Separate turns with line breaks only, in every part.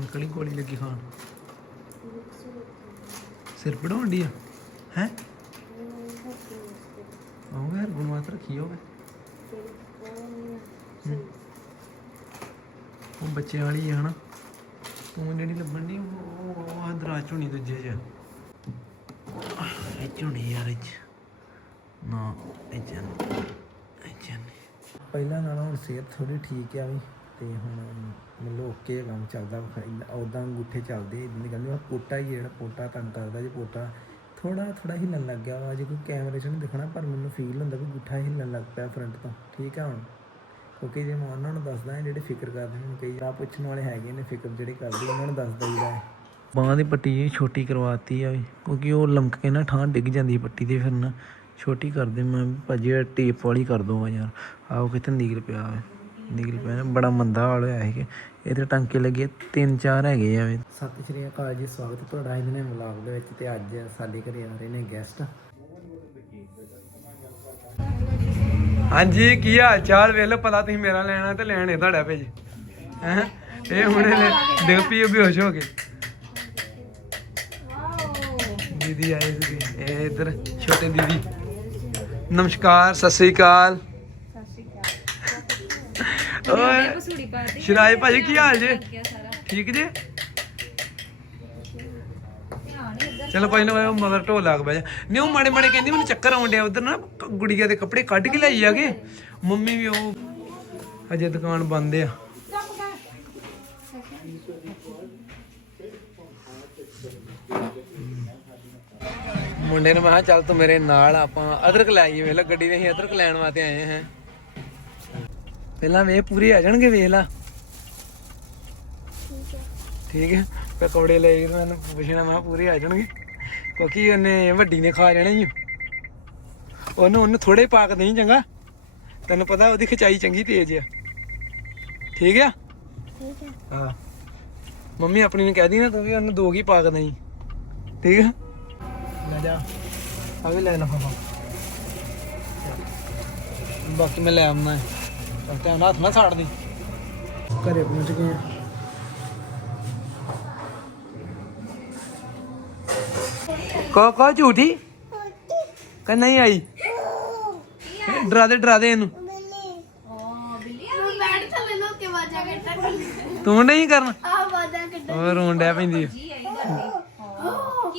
ਹੁਣ ਕਲੀ ਗੋਲੀ ਲੱਗੀ ਖਾਣ ਸਿਰ ਪੜਾਉਣ ਦੀ ਆ? ਹੈ? ਆਉਂ ਯਾਰ ਗੁਣਵੱਤ ਰੱਖੀ ਹੋਵੇ ਉਹ ਬੱਚੇ ਵਾਲੀ ਆ ਨਾ ਤੂੰ ਜਿਹੜੀ ਲੱਭਣ ਦੀ ਉਹ ਆ ਦਰਾਜ ਝੋਣੀ ਦੂਜੇ ਚ। ਇਹ ਝੋਣੀ ਯਾਰ, ਇਹ ਨਾ, ਇਹ ਚ ਨਹੀਂ। ਇਹ ਚ ਪਹਿਲਾਂ ਨਾਲੋਂ ਹੁਣ ਸਿਹਤ ਥੋੜੀ ਠੀਕ ਆ ਵੀ। ਤੇ ਹੁਣ ਮਤਲਬ ਓਕੇ ਕੰਮ ਚੱਲਦਾ ਉਦਾਂ ਅੰਗੂਠੇ ਚੱਲਦੇ ਜਿੰਨੀ ਕਹਿੰਦੇ ਆ ਪੋਟਾ ਹੀ ਜਿਹੜਾ, ਪੋਟਾ ਤੰਗ ਕਰਦਾ ਜੇ ਪੋਟਾ। ਥੋੜਾ ਥੋੜਾ ਹਿੱਲਣ ਲੱਗ ਗਿਆ ਵਾ, ਜੇ ਕੋਈ ਕੈਮਰੇ 'ਚ ਨਹੀਂ ਦਿਖਣਾ, ਪਰ ਮੈਨੂੰ ਫੀਲ ਹੁੰਦਾ ਵੀ ਗੁੱਠਾ ਹਿੱਲਣ ਲੱਗ ਪਿਆ ਫਰੰਟ ਤੋਂ, ਠੀਕ ਆ ਹੁਣ? ਕਿਉਂਕਿ ਜੇ ਮੈਂ ਉਹਨਾਂ ਨੂੰ ਦੱਸਦਾ ਜਿਹੜੇ ਫਿਕਰ ਕਰਦੇ ਨੇ ਕਈ ਆ ਪੁੱਛਣ ਵਾਲੇ ਹੈਗੇ ਨੇ ਫਿਕਰ ਜਿਹੜੇ ਕਰਦੇ ਉਹਨਾਂ ਨੂੰ ਦੱਸ ਦਈਦਾ ਹੈ ਬਾਹਾਂ ਦੀ ਪੱਟੀ ਜੀ ਛੋਟੀ ਕਰਵਾਤੀ ਆ ਵੀ, ਕਿਉਂਕਿ ਉਹ ਲਮਕ ਕੇ ਨਾ ਠਾਂ ਡਿੱਗ ਜਾਂਦੀ ਪੱਟੀ ਤੇ ਫਿਰ ਨਾ, ਛੋਟੀ ਕਰ ਦੇ ਮੈਂ, ਭਾਜੀ ਇਹ ਟੇਪ ਵਾਲੀ ਕਰ ਦੋ ਯਾਰ ਆਓ ਕਿਤੇ ਨਿਕਲ ਪਿਆ ਵਾ। ਨਿਕਲ ਪਿਆ ਨਾ ਬੜਾ ਮੰਦਾ ਹਾਲ ਹੋਇਆ ਹੈ ਕਿ ਇਹਦੇ ਟਾਂਕੇ ਲੱਗੇ ਤਿੰਨ ਚਾਰ ਹੈਗੇ ਆ ਸਤਿ ਸ਼੍ਰੀ ਅਕਾਲ ਜੀ ਸਵਾਗਤ ਤੁਹਾਡਾ ਅੱਜ ਦੇ ਵਲੌਗ ਦੇ ਵਿੱਚ ਤੇ ਅੱਜ ਸਾਡੇ ਘਰੇ ਆ ਰਹੇ ਨੇ ਗੈਸਟ ਹਾਂਜੀ ਕੀ ਹਾਲ ਚਾਲ ਵੇਖ ਲਓ ਪਤਾ ਤੁਸੀਂ ਮੇਰਾ ਲੈਣਾ ਤੇ ਲੈਣ ਇਹ ਤੁਹਾਡਾ ਭੇਜ ਹੈ? ਇਹ ਹੁਣੇ ਲੈ ਡਿੱਗ ਪਈ ਬੇਹੋਸ਼ ਹੋ ਕੇ। ਦੀਦੀ ਆਏ ਸੀ ਇਹ ਇਧਰ ਛੋਟੇ ਦੀਦੀ। ਨਮਸਕਾਰ ਸਤਿ ਸ੍ਰੀ ਅਕਾਲ। ਓਏ ਸ਼ਰਾਏ ਭਾਜੀ ਕੀ ਹਾਲ ਜੇ? ਠੀਕ ਜੇ? ਚਲੋ ਭਾਈ ਨਾ ਉਹ ਮਗਰ ਢੋਲ ਲੱਗ ਪਿਆ ਨਹੀਂ ਉਹ ਮਾੜੇ ਮਾੜੇ ਕਹਿੰਦੀ ਮੈਨੂੰ ਚੱਕਰ ਆਉਣ ਡਿਆ। ਉਧਰ ਨਾ ਕ- ਗੁੜੀਆ ਦੇ ਕੱਪੜੇ ਕੱਢ ਕੇ ਲਈ ਜਾਗੇ ਮੰਮੀ ਵੀ ਉਹ ਅਜੇ ਦੁਕਾਨ ਬੰਦ ਆ। ਮੁੰਡੇ ਨੇ ਮੈਂ ਕਿਹਾ ਚੱਲ ਤੂੰ ਮੇਰੇ ਨਾਲ ਆਪਾਂ ਅਦਰਕ ਲੈ ਆਈਏ। ਵੇਖ ਲੈ ਗੱਡੀ ਦੇ ਅਸੀਂ ਅਦਰਕ ਲੈਣ ਵਾਸਤੇ ਆਏ ਹਾਂ। ਪਹਿਲਾਂ ਵੇ ਪੂਰੇ ਆ ਜਾਣਗੇ ਵੇਖ ਲਾ। ਠੀਕ ਹੈ। ਪਕੌੜੇ ਲੈ ਕੇ ਮੈਨੂੰ ਪੁੱਛਣਾ ਮੈਂ ਪੂਰੇ ਆ ਜਾਣਗੇ। ਕਿਉਂਕਿ ਉਹਨੇ ਵੱਡੀ ਨੇ ਖਾ ਜਾਣੇ ਹੀ ਉਹਨੂੰ ਉਹਨੂੰ ਥੋੜੇ ਪਾਕ ਨਹੀਂ ਚੰਗਾ। ਤੈਨੂੰ ਪਤਾ ਉਹਦੀ ਖਿਚਾਈ ਚੰਗੀ ਤੇਜ਼ ਆ। ਠੀਕ ਆ?
ਠੀਕ ਹੈ।
ਹਾਂ। ਮੰਮੀ ਆਪਣੀ ਨੂੰ ਕਹਿ ਦੀ ਨਾ ਤੂੰ ਵੀ ਉਹਨੂੰ ਦੋ ਕੀ ਪਾਕ ਨਹੀਂ ਠੀਕ ਆ? ਲੈ ਜਾ। ਆ ਵੀ ਲੈ ਲਾ। ਫਾਫਾ ਬਾਕੀ ਮੈਂ ਲੈ ਆਉਣਾ। ਹੈ ਨਾਲ ਹੱਥ ਨਾ ਸਾੜ ਦੀ ਘਰੇ ਪਹੁੰਚ ਗਏ ਕੋ ਕੋ ਝੂਠੀ? ਕਿ ਨਹੀਂ ਆਈ। ਡਰਾ ਦੇ ਡਰਾ ਦੇ ਇਹਨੂੰ। ਤੂੰ ਨਹੀਂ ਕਰਨਾ।
ਆ ਵਾਜਾ ਕੱਟਾ
ਉਹ ਰੋਣ ਡਿਆ ਪੈਂਦੀ ਆ।
ਕੀ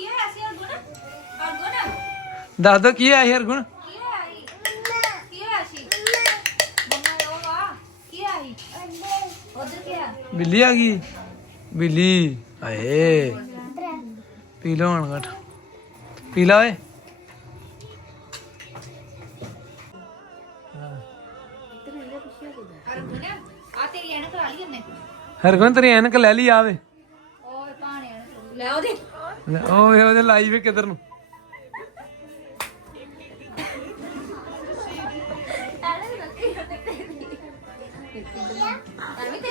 ਹੋਇਆ ਸੀ ਅਰਗੁਣ? ਅਰਗੁਣ?
ਦੱਸ ਦੋ ਕੀ ਹੈ ਯਾਰ ਗੁਣ
ਕੀ ਹੋਇਆ ਸੀ ਕੀ ਹੋਇਆ ਸੀ ਮੰਮਾ ਉਹ ਵਾ ਕੀ ਹੋਇਆ ਸੀ ਉਧਰ
ਬਿੱਲੀ ਆ ਗਈ? ਬਿੱਲੀ। ਆਏ ਪੀ ਲਓ ਹਣ ਘਟ। ਪੀ ਲਾ ਓਏ।
ਅਰਗੁਣ ਆ ਤੇਰੀ ਐਨਕ ਲਾ ਲਈ ਉਹਨੇ
ਹਰਗੁਣ ਤੇਰੀ ਐਨਕ ਲੈ ਲਈ ਆਵੇ
ਓਏ ਭਾਣੇ ਲੈ ਉਹਦੇ।
ਵੇ ਉਹਦੇ ਲਾਈ ਵੇ ਕਿੱਧਰ ਨੂੰ।
ਐਵੇਂ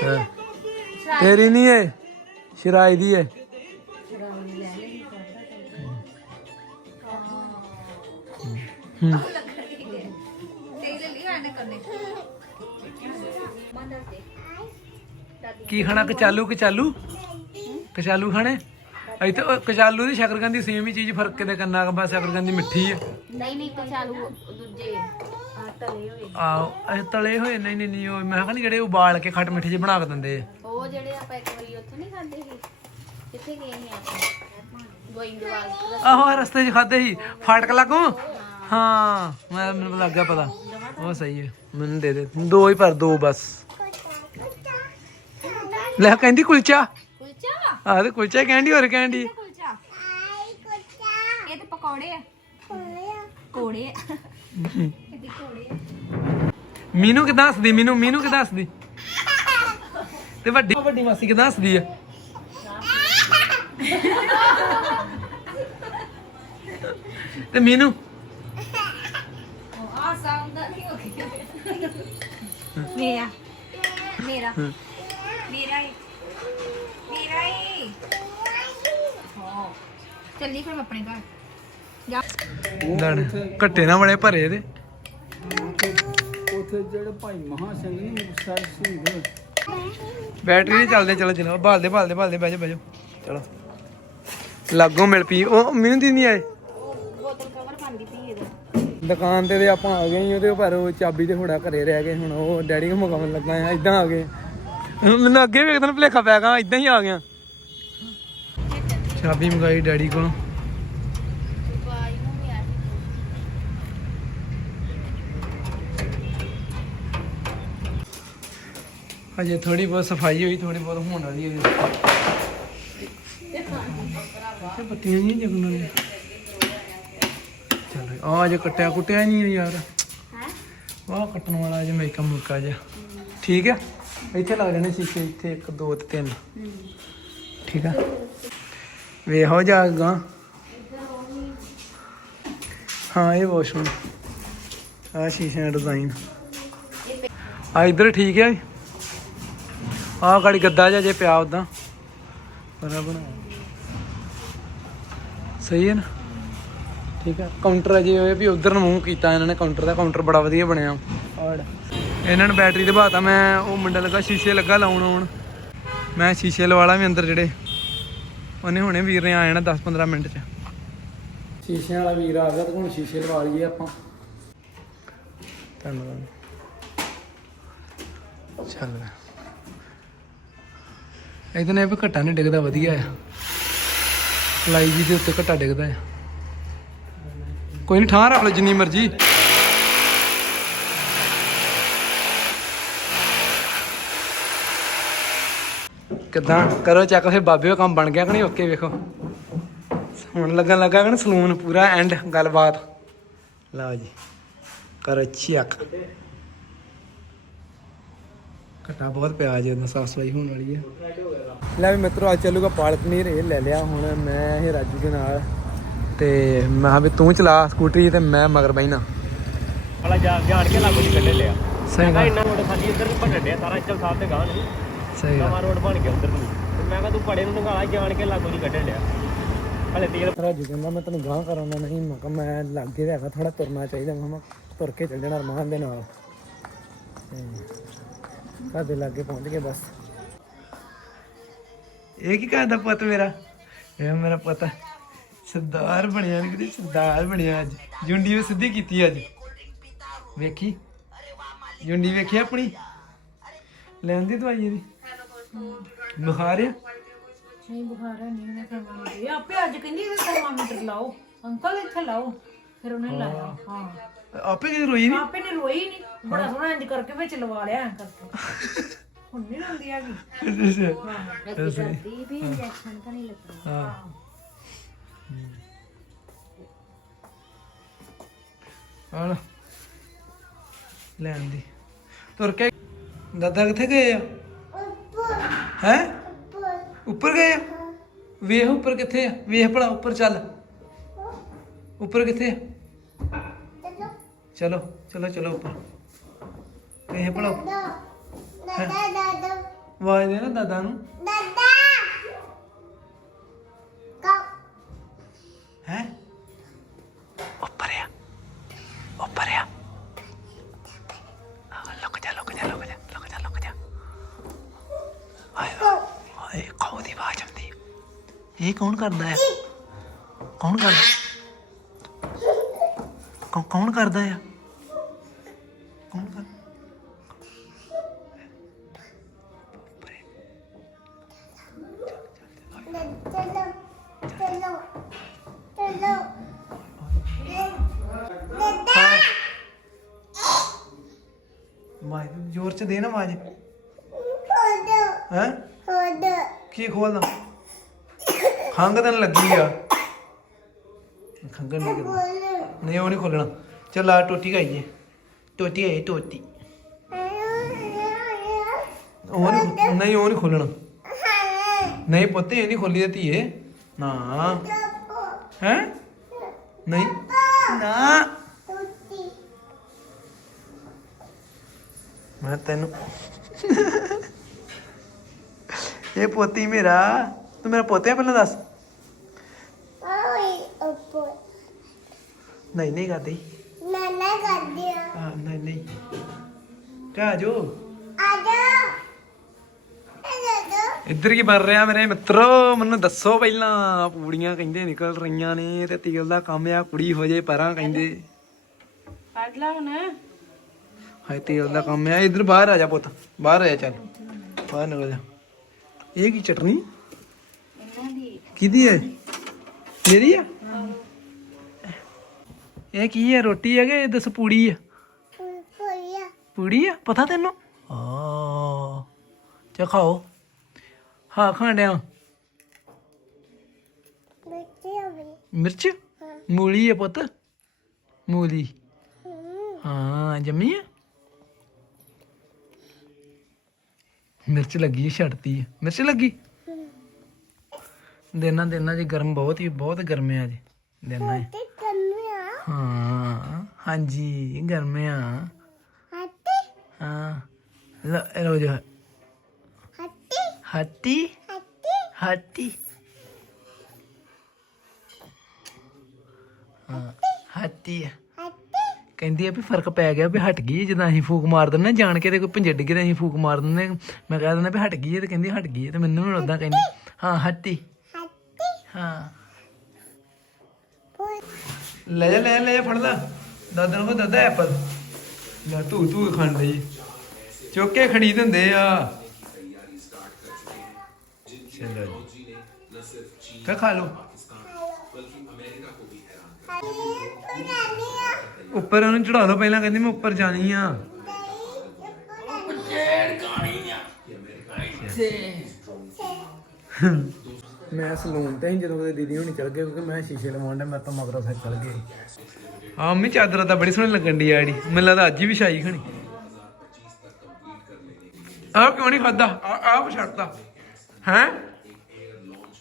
ਤੇਰੀ
ਨਹੀਂ ਏ ਸ਼ਰਾਈ ਦੀ ਏ।
ਤੇਰੀ ਲੈ ਲਈ ਐਨਕ ਕਰਨੇ ਮੰਨ ਦੱਸ ਦੇ
ਕੀ ਖਾਣਾ ਕਚਾਲੂ ਕਚਾਲੂ? ਕਚਾਲੂ ਖਾਣੇ? ਇੱਥੇ ਉਹ ਕਚਾਲੂ ਦੀ ਸ਼ਕਰਕੰਦੀ ਸੇਮ ਹੀ ਚੀਜ਼ ਫ਼ਰਕ ਕਿਤੇ ਕੰਨਾ ਕਾ ਬਸ ਸ਼ਕਰਕੰਦੀ ਮਿੱਠੀ ਆ
ਨਹੀਂ ਨਹੀਂ ਤਾਂ ਚਾਲੂ ਦੂਜੇ। ਤਲੇ ਹੋਏ।
ਇਹ ਤਲੇ ਹੋਏ ਨਹੀਂ ਨਹੀਂ ਨਹੀਂ ਉਹ ਮੈਂ ਕਹਿੰਦੀ ਜਿਹੜੇ ਉਬਾਲ ਕੇ ਖੱਟ ਮਿੱਠੇ ਜਿਹੇ ਬਣਾ ਕੇ ਦਿੰਦੇ ਆ।
ਉਹ ਜਿਹੜੇ ਆਪਾਂ ਇੱਕ ਵਾਰੀ ਉੱਥੋਂ ਨਹੀਂ ਖਾਂਦੇ ਸੀ ਕਿੱਥੇ ਗਏ ਸੀ ਆਪਾਂ? ਗੋਇੰਦਵਾਲ
ਆਹੋ ਰਸਤੇ 'ਚ ਖਾਦੇ ਸੀ। ਫਾਟਕ ਲੱਗੋ? ਹਾਂ। ਮੈਂ ਮੈਨੂੰ ਲੱਗ ਗਿਆ ਪਤਾ। ਉਹ ਸਹੀ ਹੈ ਮੈਨੂੰ ਦੇ ਦੇ। ਦੋ ਹੀ ਪਰ ਦੋ ਬਸ। ਲੈ ਕਹਿੰਦੀ ਕੁਲਚਾ।
ਕੁਲਚਾ?
ਆਹ ਤੇ ਕੁਲਚਾ ਕਹਿੰਦੀ ਹੋਰ ਕਹਿੰਦੀ
ਕੁਲਚਾ? ਇਹ ਤੇ ਪਕੌੜੇ ਆ। ਕੋੜੇ ਆ।
ਮੀਨੂ ਕਿਦਾਂ ਹੱਸਦੀ? ਮੀਨੂ ਮੀਨੂ ਕਿਦਾਂ ਹੱਸਦੀ? ਤੇ ਵੱਡੀ ਵੱਡੀ ਮਾਸੀ ਕਿਦਾਂ ਹੱਸਦੀ ਆ? ਤੇ ਮੀਨੂ?
ਆ ਸਾਊਂਡ ਨਹੀਂ ਹੋ। ਗਿਆ ਮੇਰਾ ਮੇਰਾ ਮੇਰਾ ਏ ਮੇਰਾ ਹਾਂ। ਚੱਲੀ ਫਿਰ ਆਪਣੇ ਘਰ। ਜਾ।
ਘੱਟੇ ਨਾ ਬੜੇ ਭਰੇ ਦੇ
ਉੱਥੇ ਜਿਹੜੇ ਭਾਈ ਮਹਾ ਸਿੰਘ ਨੇ ਮੁਕਤਸਰ ਸ਼ਹੀਦ
ਬੈਟਰੀ ਨਹੀਂ ਚੱਲਦੇ, ਚਲੋ ਚਲੋ ਬਾਲਦੇ ਬਾਲਦੇ ਬਾਲਦੇ, ਬਹਿ ਜਾ ਬਹਿ ਜਾ ਚਲੋ। ਲਾਗੋਂ ਮਿਲ ਪਈ, ਉਹ ਮੈਨੂੰ ਦੀ ਨਹੀਂ ਆਏ? ਦੁਕਾਨ ਤੇ ਤੇ ਆਪਾਂ ਆ ਗਏ ਸੀ ਉਹਦੇ, ਪਰ ਉਹ ਚਾਬੀ ਤੇ ਥੋੜਾ ਘਰੇ ਰਹਿ ਗਏ, ਹੁਣ ਉਹ ਡੈਡੀ ਨੂੰ ਮਗਾਉਣ ਲੱਗਾ ਆ ਇਦਾਂ ਆ ਗਏ। ਮੈਨੂੰ ਅੱਗੇ ਵੀ ਇੱਕ ਭੁਲੇਖਾ ਪੈ ਗਿਆ ਇਦਾਂ ਹੀ ਆ ਗਿਆ। ਚਾਬੀ ਮੰਗਾਈ ਡੈਡੀ ਕੋਲੋਂ
ਬਾਈ ਨੂੰ ਵੀ ਆ
ਅਜੇ ਥੋੜੀ ਬਹੁਤ ਸਫ਼ਾਈ ਹੋਈ ਥੋੜੀ ਬਹੁਤ ਹੋਣ ਵਾਲੀ ਹੈ। ਤੇ ਪੱਤੀਆਂ ਨਹੀਂ ਜਗਣ ਵਾਲੀਆਂ ਚਲ ਆ ਜੇ ਕੱਟਿਆ ਕੁੱਟਿਆ ਨਹੀਂ ਯਾਰ।
ਹੈ?
ਵਾਹ ਕੱਟਣ ਵਾਲਾ ਜੇ ਮੇਕਾ ਮੁਰਕਾ ਜਿਹਾ। ਠੀਕ ਆ? ਇੱਥੇ ਲੱਗ ਜਾਣੇ ਸ਼ੀਸ਼ੇ ਇੱਥੇ 1 2 ਤੇ 3 ਠੀਕ ਆ? ਵੇਹੋ ਜਾਗਾ। ਹਾਂ ਇਹ ਵਾਸ਼ਰੂਮ। ਆ ਸ਼ੀਸ਼ੇ ਦਾ ਡਿਜ਼ਾਈਨ ਆ ਇਧਰ ਠੀਕ ਹੈ ਆ ਗਾੜੀ ਗੱਦਾ ਜਿਹਾ ਜੇ ਪਿਆ ਉਦਾਂ ਬੜਾ ਬਣਾਇਆ। ਸਹੀ ਹੈ ਨਾ? ਠੀਕ ਹੈ। ਕਾਊਂਟਰ ਅਜੇ ਹੋਏ ਵੀ ਉਧਰ ਨੂੰ ਮੂੰਹ ਕੀਤਾ ਇਹਨਾਂ ਨੇ ਕਾਊਂਟਰ ਦਾ। ਕਾਊਂਟਰ ਬੜਾ ਵਧੀਆ ਬਣਿਆ। ਔਰ ਇਹਨਾਂ ਨੇ ਬੈਟਰੀ ਤੇ ਬਾਤਾ ਮੈਂ। ਉਹ ਮੁੰਡਾ ਲੱਗਾ ਸ਼ੀਸ਼ੇ ਲੱਗਾ ਲਾਉਣ ਆਉਣ। ਮੈਂ ਸ਼ੀਸ਼ੇ ਲਵਾ ਲਾ ਵੀ ਅੰਦਰ ਜਿਹੜੇ। ਉਹਨੇ ਹੁਣੇ ਵੀਰ ਨੇ ਆ ਜਾਣਾ 10 15 ਮਿੰਟ ਚ। ਸ਼ੀਸ਼ਿਆਂ ਵਾਲਾ ਵੀਰ ਆ ਗਿਆ ਤੇ ਹੁਣ ਸ਼ੀਸ਼ੇ ਲਵਾ ਲਈਏ ਆਪਾਂ। ਧੰਨਵਾਦ। ਚੱਲ। ਇਹਦੇ ਨਾਲ ਵੀ ਘੱਟਾ ਨਹੀਂ ਡਿੱਗਦਾ, ਵਧੀਆ ਆ। ਲਾਈ ਜੀ ਦੇ ਉੱਤੇ ਘੱਟਾ ਡਿੱਗਦਾ ਆ। ਕੋਈ ਨਹੀਂ ਠਾਂ ਰੱਖ ਲਓ ਜਿੰਨੀ ਮਰਜ਼ੀ। ਕਿੱਦਾਂ? ਕਰੋ ਚੈੱਕ, ਫਿਰ ਬਾਬੇ ਦਾ ਕੰਮ ਬਣ ਗਿਆ ਕਿ ਨਹੀਂ? ਓਕੇ, ਵੇਖੋ। ਹੁਣ ਲੱਗਣ ਲੱਗਾ ਕਿ ਸਲੂਨ ਪੂਰਾ, ਐਂਡ ਗੱਲਬਾਤ। ਲਓ ਜੀ। ਕਰੋ ਚੈੱਕ ਘਟਾ ਬਹੁਤ ਪਿਆ ਜੀ ਉਹਨਾਂ ਸਾਫ਼ ਸਫ਼ਾਈ ਹੋਣ ਵਾਲੀ ਹੈ। ਲੈ ਵੀ ਮਿੱਤਰੋ ਅੱਜ ਚੱਲੂਗਾ ਪਾਲਕ ਪਨੀਰ ਇਹ ਲੈ ਲਿਆ ਹੁਣ ਮੈਂ ਇਹ ਰਾਜੂ ਦੇ ਨਾਲ। ਤੇ ਮੈਂ ਕਿਹਾ ਵੀ ਤੂੰ ਚਲਾ ਸਕੂਟਰੀ ਤੇ ਮੈਂ ਮਗਰ ਬੈਣਾ
ਵਾਲਾ ਜਾ ਜਾਣ ਕੇ ਲਾਗੂ ਨਹੀਂ ਕੱਢੇ ਲਿਆ
ਸਹੀ ਗੱਲ।
ਇੰਨਾ ਰੋਡ ਖਾਲੀ ਇੱਧਰ ਨੂੰ ਭੰਡਣ ਡਿਆ ਸਾਰਾ ਇੱਧਰ ਸਾਹਿਬ ਦੇ ਗਾਂ ਨਹੀਂ
ਸਹੀ ਗੱਲ।
ਨਵਾਂ ਰੋਡ ਬਣ ਗਿਆ ਉੱਧਰ ਨੂੰ। ਤੇ ਮੈਂ ਕਿਹਾ ਤੂੰ ਪੜੇ ਨੂੰ ਨਗਾਲਾ ਜਾਣ ਕੇ ਲਾਗੂ ਨਹੀਂ ਕੱਢਣ ਡਿਆ। ਹਲੇ ਤੇਲ
ਰਾਜੂ ਕਹਿੰਦਾ ਮੈਂ ਤੈਨੂੰ ਗਾਂ ਕਰਾਉਣਾ ਨਹੀਂ ਮੈਂ ਕਿਹਾ ਮੈਂ ਲਾਗੇ ਤੇ ਹੈਗਾ ਥੋੜਾ ਤੁਰਨਾ ਚਾਹੀਦਾ ਮੈਂ ਤੁਰ ਕੇ ਚੱਲ ਜਾਣਾ ਰਮਾਨ ਦੇ ਨਾਲ। ਤੇ ਘਰ ਦੇ ਲਾਗੇ ਪਹੁੰਚ ਗਏ ਬਸ। ਇਹ ਕੀ ਕਰਦਾ ਪੁੱਤ ਮੇਰਾ? ਇਹ ਮੇਰਾ ਪੁੱਤ ਸਰਦਾਰ ਬਣਿਆ ਨਹੀਂ ਕਿਤੇ ਸਰਦਾਰ ਬਣਿਆ ਅੱਜ। ਜੁੰਡੀ ਵੀ ਸਿੱਧੀ ਕੀਤੀ ਅੱਜ। ਵੇਖੀ? ਜੁੰਡੀ ਵੇਖੀ ਆਪਣੀ? ਲੈਂਦੀ ਦਵਾਈ ਇਹਦੀ? ਬੁਖਾਰ ਆ?
ਨਹੀਂ ਬੁਖਾਰ ਹੈ ਨਹੀਂ ਮੈਂ ਥਰਮਾਮੀਟਰ ਇਹ ਆਪੇ ਅੱਜ ਕਹਿੰਦੀ ਇਹ ਥਰਮਾਮੀਟਰ ਲਾਓ ਅੰਕਲ ਇੱਥੇ ਲਾਓ। ਫਿਰ ਉਹਨੇ ਲਾਇਆ। ਹਾਂ।
ਆਪੇ ਕਿਤੇ ਰੋਈ ਨਹੀਂ?
ਆਪੇ ਨੇ ਰੋਈ ਨਹੀਂ। ਬੜਾ ਸੋਹਣਾ ਇੰਜ ਕਰਕੇ ਵਿੱਚ ਲਵਾ ਲਿਆ ਐਂ ਕਰਕੇ। ਹੁਣ ਨਹੀਂ ਰੋਂਦੀ ਹੈਗੀ।
ਕਰਦੀ ਵੀ ਇੰਜੈਕਸ਼ਨ ਤਾਂ ਨਹੀਂ ਲੱਗਣਾ।
ਹਾਂ। ਹਾਂ। ਲੈਣ ਦੀ। ਤੁਰ ਕੇ ਦਾਦਾ ਕਿੱਥੇ ਗਏ ਆ? ਹੈ? ਉੱਪਰ ਗਏ ਆ? ਵੇਖ ਉੱਪਰ ਕਿੱਥੇ ਆ? ਵੇਖ ਭਲਾ ਉੱਪਰ ਚੱਲ। ਉੱਪਰ ਕਿੱਥੇ ਆ? ਚਲੋ ਚਲੋ ਚਲੋ ਉੱਪਰ ਵੇਖ ਭਲਾ ਆਵਾਜ਼ ਦੇ ਨਾ ਦਾਦਾ ਨੂੰ। ਹੈ? ਉੱਪਰ ਆ। ਉੱਪਰ ਆ। ਲੁਕ ਜਾ ਲੁਕ ਜਾ ਲੁਕ ਜਾ ਲੁਕ ਜਾ ਲੁਕ ਜਾ। ਆਏ ਆਏ ਕੌਣ ਦੀ ਆਵਾਜ਼ ਆਉਂਦੀ। ਇਹ ਕੌਣ ਕਰਦਾ ਹੈ ਕੌਣ ਕਰਦਾ? ਕੌਣ ਕੌਣ ਕਰਦਾ ਆ? ਕੌਣ ਕਰ ਮਾਈ ਜ਼ੋਰ ਚ ਦੇ ਨਾ ਆਵਾਜ਼ ਹੈ? ਕੀ ਖੋਲਦਾ ਖੰਗ ਤਾਂ ਲੱਗੀ ਆ। ਖੰਗਣ ਨਹੀਂ ਨਹੀਂ, ਉਹ ਨਹੀਂ ਖੋਲਣਾ। ਚੱਲ ਆ ਟੋਟੀ ਖਾਈਏ। ਟੋਟੀ ਆਈ ਟੋਟੀ ਉਹ ਨਹੀਂ ਨਹੀਂ ਉਹ ਨਹੀਂ ਖੋਲਣਾ। ਨਹੀਂ ਪੁੱਤ ਇਹ ਨਹੀਂ ਖੋਲੀ ਦੀ ਧੀਏ ਨਾ। ਹੈ? ਨਹੀਂ। ਨਾ। ਮੈਂ ਤੈਨੂੰ ਇਹ ਪੋਤੀ ਮੇਰਾ। ਤੂੰ ਮੇਰਾ ਪੋਤੇ ਆ ਪਹਿਲਾਂ ਦੱਸ। ਨਹੀਂ ਨਹੀਂ ਕਰਦੀ।
Nana,
ਹਾਂ ਨਹੀਂ ਨਹੀਂ। ਕਾ ਜੋ ਇੱਧਰ ਕੀ ਬਣ ਰਿਹਾ ਮੇਰੇ ਮਿੱਤਰੋ? ਮੈਨੂੰ ਦੱਸੋ ਪਹਿਲਾਂ ਪੂੜੀਆਂ ਕਹਿੰਦੇ ਨਿਕਲ ਰਹੀਆਂ ਨੇ ਤੇ ਤੇਲ ਦਾ ਕੰਮ ਆ ਕੁੜੀ ਹੋ ਜੇ ਪਰਾਂ ਕਹਿੰਦੇ।
ਕੱਢ ਲਾ ਹੁਣ।
ਹਾਏ ਤੇਲ ਦਾ ਕੰਮ ਆ। ਇੱਧਰ ਬਾਹਰ ਆ ਜਾ ਪੁੱਤ ਬਾਹਰ ਆ ਜਾ ਚੱਲ। ਬਾਹਰ ਨਿਕਲ ਜਾ। ਇਹ ਕੀ ਚਟਨੀ?
ਇਹਨਾਂ ਦੀ।
ਕਿਹਦੀ ਹੈ? ਮੇਰੀ ਆ? ਇਹ ਕੀ ਹੈ ਰੋਟੀ ਹੈ ਕਿ ਦੱਸ ਪੂੜੀ ਆ? ਪੂੜੀ ਆ? ਪਤਾ ਤੈਨੂੰ? ਆ ਚਾ ਖਾਓ। ਹਾਂ ਖਾਣ ਡਿਆ। ਮਿਰਚ? ਮੂਲੀ ਹੈ ਪੁੱਤ। ਮੂਲੀ। ਹਾਂ ਜੰਮੀ ਆ? ਮਿਰਚ ਲੱਗੀ ਛੱਡਤੀ ਹੈ ਮਿਰਚ ਲੱਗੀ? ਦੇਣਾ ਦੇਣਾ ਜੀ ਗਰਮ ਬਹੁਤ ਹੀ ਬਹੁਤ ਗਰਮ ਹੈ ਅੱਜ ਦੇਣਾ ਹੈ ਹਾਂ ਹਾਂਜੀ ਗਰਮ ਆ। ਹਾਂ ਲੋ ਲੋ ਜੋ ਹਾਤੀ ਹਾਤੀ ਹਾਂ ਹਾਤੀ ਆ। ਕਹਿੰਦੀ ਆ ਵੀ ਫ਼ਰਕ ਪੈ ਗਿਆ ਵੀ ਹਟ ਗਈ ਜਦੋਂ ਅਸੀਂ ਫੂਕ ਮਾਰ ਦਿੰਦੇ ਹਾਂ, ਜਾਣ ਕੇ ਤੇ ਕੋਈ ਭੰਜੜ ਕੇ ਤੇ ਅਸੀਂ ਫੂਕ ਮਾਰ ਦਿੰਦੇ ਹਾਂ। ਮੈਂ ਕਹਿ ਦਿੰਦਾ ਵੀ ਹਟ ਗਈ ਹੈ ਤੇ ਕਹਿੰਦੀ ਹਟ ਗਈ ਹੈ ਤੇ ਮੈਨੂੰ ਵੀ ਉਦਾਂ ਕਹਿੰਦੀ। ਹਾਂ ਹਾਤੀ ਹਾਂ। ਲੈ ਜਾ ਲੈ ਜਾ, ਲੈ ਜਾ, ਫੜ ਲੈ। ਦਾਦਾ ਨੂੰ ਕਹੋ, ਦਾਦਾ ਐਪਲ ਲੈ ਤੂੰ ਤੂੰ ਖਾਣ ਲਈ ਚੁੱਕ ਕੇ ਖੜੀ ਦਿੰਦੇ ਆ। ਚਲੋ ਜੀ। ਕਾ ਖਾ ਲੋ ਉੱਪਰ ਉਹਨੂੰ ਚੜਾ ਲਓ ਪਹਿਲਾਂ ਕਹਿੰਦੀ ਮੈਂ ਉੱਪਰ ਜਾਣੀ ਆ। ਮੈਂ ਸਲੂਨ ਤੇ ਸੀ ਜਦੋਂ ਉਹਦੇ ਦੀਦੀ ਹੁਣੀ ਚਲ ਗਏ ਕਿਉਂਕਿ ਮੈਂ ਸ਼ੀਸ਼ੇ ਲਵਾਉਣ ਦਾ ਮੈਂ ਤਾਂ ਮਗਰੋਂ ਫਿਰ ਚਲ ਗਏ। ਹਾਂ ਮੰਮੀ ਚਾਦਰ ਤਾਂ ਬੜੀ ਸੋਹਣੀ ਲੱਗਣ ਦੀ ਆੜੀ ਮੈਨੂੰ ਲੱਗਦਾ ਅੱਜ ਹੀ ਵਿਛਾਈ ਖਣੀ ਆਹ ਕਿਉਂ ਨਹੀਂ ਖਾਦਾ ਆਹ ਛੱਡਦਾ ਹੈ?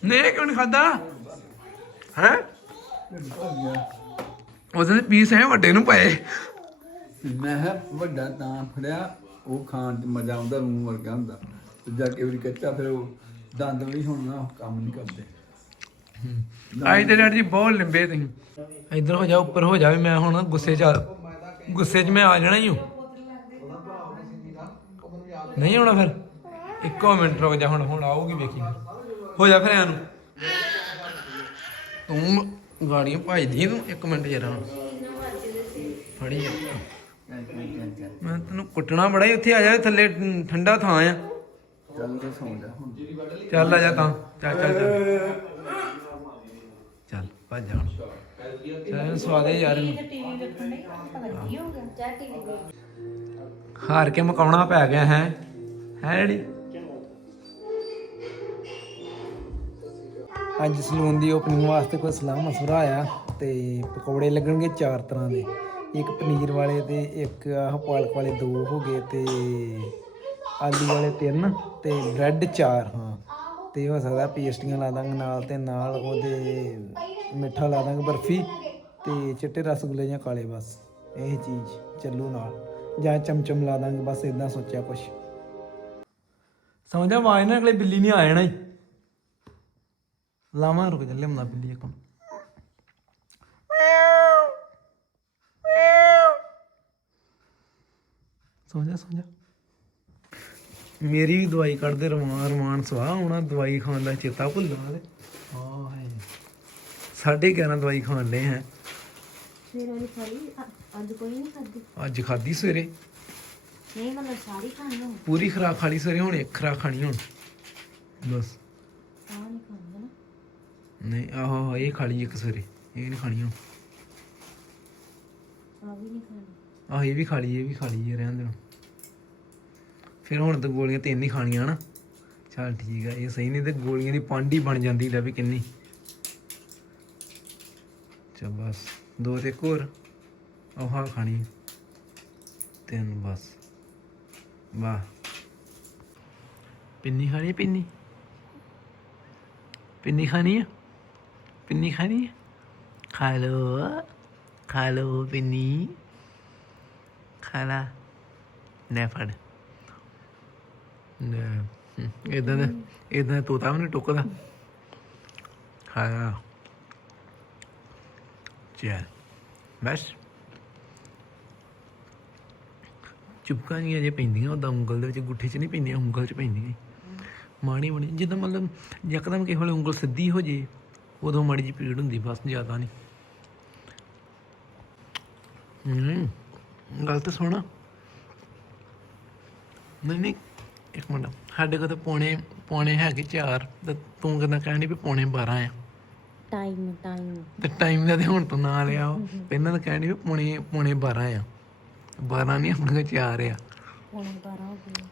ਨਹੀਂ ਇਹ ਕਿਉਂ ਨਹੀਂ ਖਾਦਾ ਹੈ? ਉਹਦੇ ਪੀਸ ਹੈ ਵੱਡੇ ਨੂੰ ਪਏ।
ਮੈਂ ਕਿਹਾ ਵੱਡਾ ਤਾਂ ਫੜਿਆ ਉਹ ਖਾਣ 'ਚ ਮਜ਼ਾ ਆਉਂਦਾ ਰੂਮ ਵਰਗਾ ਹੁੰਦਾ। ਤੇ ਜਾ ਕੇ ਵੀ ਕੱਚਾ ਫਿਰ ਉਹ ਦੰਦ ਵੀ ਹੁਣ ਨਾ ਕੰਮ ਨਹੀਂ ਕਰਦੇ।
ਆਈ ਤੇ ਡੈਡੀ ਜੀ ਬਹੁਤ ਲੰਬੇ ਤੁਸੀਂ। ਇੱਧਰ ਹੋ ਜਾ ਉੱਪਰ ਹੋ ਜਾ ਵੀ ਮੈਂ ਹੁਣ ਗੁੱਸੇ 'ਚ ਆ- ਗੁੱਸੇ 'ਚ ਮੈਂ ਆ ਜਾਣਾ ਹੀ ਹੂੰ। ਨਹੀਂ ਆਉਣਾ ਫਿਰ? ਇੱਕੋ ਮਿੰਟ ਰੁਕ ਜਾ ਹੁਣ ਹੁਣ ਆਊਗੀ ਵੇਖੀ। ਹੋ ਜਾ ਫਿਰ ਐਨੂੰ। ਤੂੰ ਗਾੜੀਆਂ ਭਜਦੀ ਤੂੰ ਇੱਕ ਮਿੰਟ ਜਰਾ। ਫੜੀ ਜਾ। ਮੈਂ ਤੈਨੂੰ ਕੁੱਟਣਾ ਬੜਾ ਹੀ ਉੱਥੇ ਆ ਜਾ ਥੱਲੇ ਠੰਡਾ ਥਾਂ ਆ।
ਚੱਲ ਤੇ ਸੌਂ ਜਾ ਹੁਣ।
ਚੱਲ ਆ ਜਾ ਤਾਂ ਚੱਲ ਚੱਲ ਚੱਲ। ਚੱਲ, ਭੱਜ ਜਾ ਚੱਲ ਸਵਾਦੇ ਯਾਰ ਇਹਨੂੰ।
ਚਾਹ ਟੀਵੀ
ਹਾਰ ਕੇ ਮਕਾਉਣਾ ਪੈ ਗਿਆ, ਹੈ। ਹੈ ਜਿਹੜੀ ਅੱਜ ਸਲੂਨ ਦੀ ਓਪਨਿੰਗ ਵਾਸਤੇ ਕੋਈ ਸਲਾਹ ਮਸ਼ਵਰਾ ਆਇਆ ਤੇ ਪਕੌੜੇ ਲੱਗਣਗੇ ਚਾਰ ਤਰ੍ਹਾਂ ਦੇ। ਇੱਕ ਪਨੀਰ ਵਾਲੇ ਤੇ ਇੱਕ ਆਹ ਪਾਲਕ ਵਾਲੇ ਦੋ ਹੋ ਗਏ ਤੇ ਆਲੂ ਵਾਲੇ ਤਿੰਨ ਤੇ ਬ੍ਰੈਡ ਚਾਰ। ਹਾਂ ਤੇ ਹੋ ਸਕਦਾ ਪੇਸਟੀਆਂ ਲਾ ਦਾਂਗੇ ਨਾਲ ਤੇ ਨਾਲ ਉਹਦੇ ਮਿੱਠਾ ਲਾ ਦਾਂਗੇ ਬਰਫੀ ਤੇ ਚਿੱਟੇ ਰਸਗੁੱਲੇ ਜਾਂ ਕਾਲੇ ਬਸ। ਇਹ ਚੀਜ਼ ਚੱਲੂ ਨਾਲ। ਜਾਂ ਚਮਚਮ ਲਾ ਦਾਂਗੇ, ਬਸ ਇਦਾਂ ਸੋਚਿਆ ਕੁਛ। ਸਮਝਿਆ ਆਵਾਜ਼ ਨਾ, ਅਗਲੇ ਬਿੱਲੀ ਨਹੀਂ ਆ ਜਾਣਾ ਈ। ਲਾਵਾਂ ਰੁਕ ਜਾ, ਲਿਆਉਂਦਾ ਬਿੱਲੀ ਇੱਕ ਸਮਝਿਆ ਸਮਝਿਆ? ਮੇਰੀ ਵੀ ਦਵਾਈ ਕੱਢਦੇ ਰਮਾਨ ਰਮਾਨ ਸਵਾਹ ਹੋਣਾ ਦਵਾਈ ਖਾਣ ਦਾ ਚੇਤਾ ਭੁੱਲਾ ਤੇ ਹਾਏ ਸਾਢੇ 11 ਦਵਾਈ ਖਾਣ ਦੇ ਹੈ।
ਸਵੇਰੇ ਵਾਲੀ ਖਾਈ ਅ- ਅੱਜ ਕੋਈ ਨਹੀਂ ਖਾਦੀ
ਅੱਜ ਖਾਦੀ ਸਵੇਰੇ।
ਨਹੀਂ ਮਤਲਬ ਸਾਰੀ ਖਾਣੀ ਹੁਣ
ਪੂਰੀ ਖਰਾਕ ਖਾਣੀ ਸਵੇਰੇ ਹੁਣ ਇੱਕ ਖਰਾਕ ਖਾਣੀ ਹੁਣ। ਬਸ।
ਆਹ ਨਹੀਂ ਖਾਣੀ ਨਾ।
ਨਹੀਂ ਆਹੋ ਇਹ ਖਾ ਲਈ ਇੱਕ ਸਵੇਰੇ। ਇਹ ਨਹੀਂ ਖਾਣੀ ਹੁਣ।
ਆਹ ਵੀ ਨਹੀਂ ਖਾਣੀ।
ਆਹ ਇਹ ਵੀ ਖਾ ਲਈ ਇਹ ਵੀ ਖਾ ਲਈ ਇਹ ਰਹਿਣ ਦੇਣਾ। ਫਿਰ ਹੁਣ ਤਾਂ ਗੋਲੀਆਂ ਤਿੰਨ ਹੀ ਖਾਣੀਆਂ ਨਾ ਚੱਲ ਠੀਕ ਆ, ਇਹ ਸਹੀ ਨਹੀਂ ਤੇ ਗੋਲੀਆਂ ਦੀ ਪੰਡ ਬਣ ਜਾਂਦੀ ਲੈ ਵੀ ਕਿੰਨੀ। ਚੱਲ ਬਸ, ਦੋ ਤੇ ਇੱਕ ਹੋਰ। ਉਹ ਹਾਂ ਖਾਣੀ ਤਿੰਨ ਬਸ। ਵਾਹ। ਪਿੰਨੀ ਖਾਣੀ ਪਿੰਨੀ? ਪਿੰਨੀ ਖਾਣੀ ਹੈ ਪਿੰਨੀ ਖਾਣੀ ਹੈ ਖਾ ਲੋ ਖਾ ਲੋ ਪਿੰਨੀ। ਖਾ ਲਾ। ਲੈ ਫੜ। ਇਦਾਂ ਦਾ ਇਦਾਂ ਤੋਤਾ ਵੀ ਨਹੀਂ ਟੁੱਕਦਾ। ਖਾਇਆ ਚੱਲ, ਬਸ। ਚੁਪਕਾਂ ਨਹੀਂ ਅਜੇ ਪੈਂਦੀਆਂ ਉਹਦਾ ਉਂਗਲ ਦੇ ਵਿੱਚ ਗੁੱਠੇ 'ਚ ਨਹੀਂ ਪੈਂਦੀਆਂ, ਉਂਗਲ 'ਚ ਪੈਂਦੀਆਂ। ਈ। ਮਾੜੀ ਬਣੀ ਜਿੱਦਾਂ ਮਤਲਬ ਯਕਦਮ ਕਿਸੇ ਵੇਲੇ ਉਂਗਲ ਸਿੱਧੀ ਹੋ ਜੇ, ਉਦੋਂ ਮਾੜੀ ਜਿਹੀ ਪੀੜ ਹੁੰਦੀ, ਬਸ ਜ਼ਿਆਦਾ ਨਹੀਂ। ਹੂੰ, ਗੱਲ ਤਾਂ ਸੁਣਾ। ਨਹੀਂ ਨਹੀਂ। ਇੱਕ ਮਿੰਟ। ਸਾਡੇ ਕੋਲ ਤਾਂ ਪੌਣੇ ਪੌਣੇ ਹੈਗੇ 4 ਤੇ ਤੂੰ ਕਹਿੰਦਾ ਕਹਿੰਦੀ ਵੀ ਪੌਣੇ 12 ਆ?
ਟਾਈਮ ਟਾਈਮ
ਤੇ ਟਾਈਮ ਦਾ ਤੇ ਹੁਣ ਤੋਂ ਨਾਂ ਲਿਆ ਉਹ। ਇਹਨਾਂ ਦਾ ਕਹਿੰਦੀ ਵੀ ਪੌਣੇ ਪੌਣੇ 12 ਆ। 12 ਨਹੀਂ ਆਪਣੇ ਕੋਲ 4 ਆ।
ਪੌਣੇ 12 ਹੋ ਗਏ।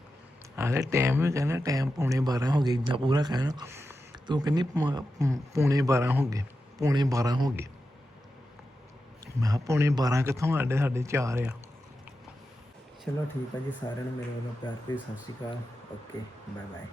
ਆਲੇ ਟਾਈਮ ਵੀ ਕਹਿੰਦਾ ਟਾਈਮ ਪੌਣੇ 12 ਹੋ ਗਏ। ਇਦਾਂ ਪੂਰਾ ਕਹਿਣਾ। ਤੂੰ ਕਹਿੰਦੀ ਪੌਣੇ 12 ਹੋ ਗਏ। ਪੌਣੇ 12 ਹੋ ਗਏ। ਮੈਂ ਪੌਣੇ 12 ਕਿੱਥੋਂ ਸਾਡੇ ਸਾਡੇ 4 ਆ। ਚਲੋ ਠੀਕ ਆ ਜੀ ਸਾਰਿਆਂ ਨੂੰ ਮੇਰੇ ਵੱਲੋਂ ਪਿਆਰ ਭਰੀ ਸਤਿ ਸ਼੍ਰੀ ਅਕਾਲ। ಓಕೆ ಬಾಯ್ ಬಾಯ್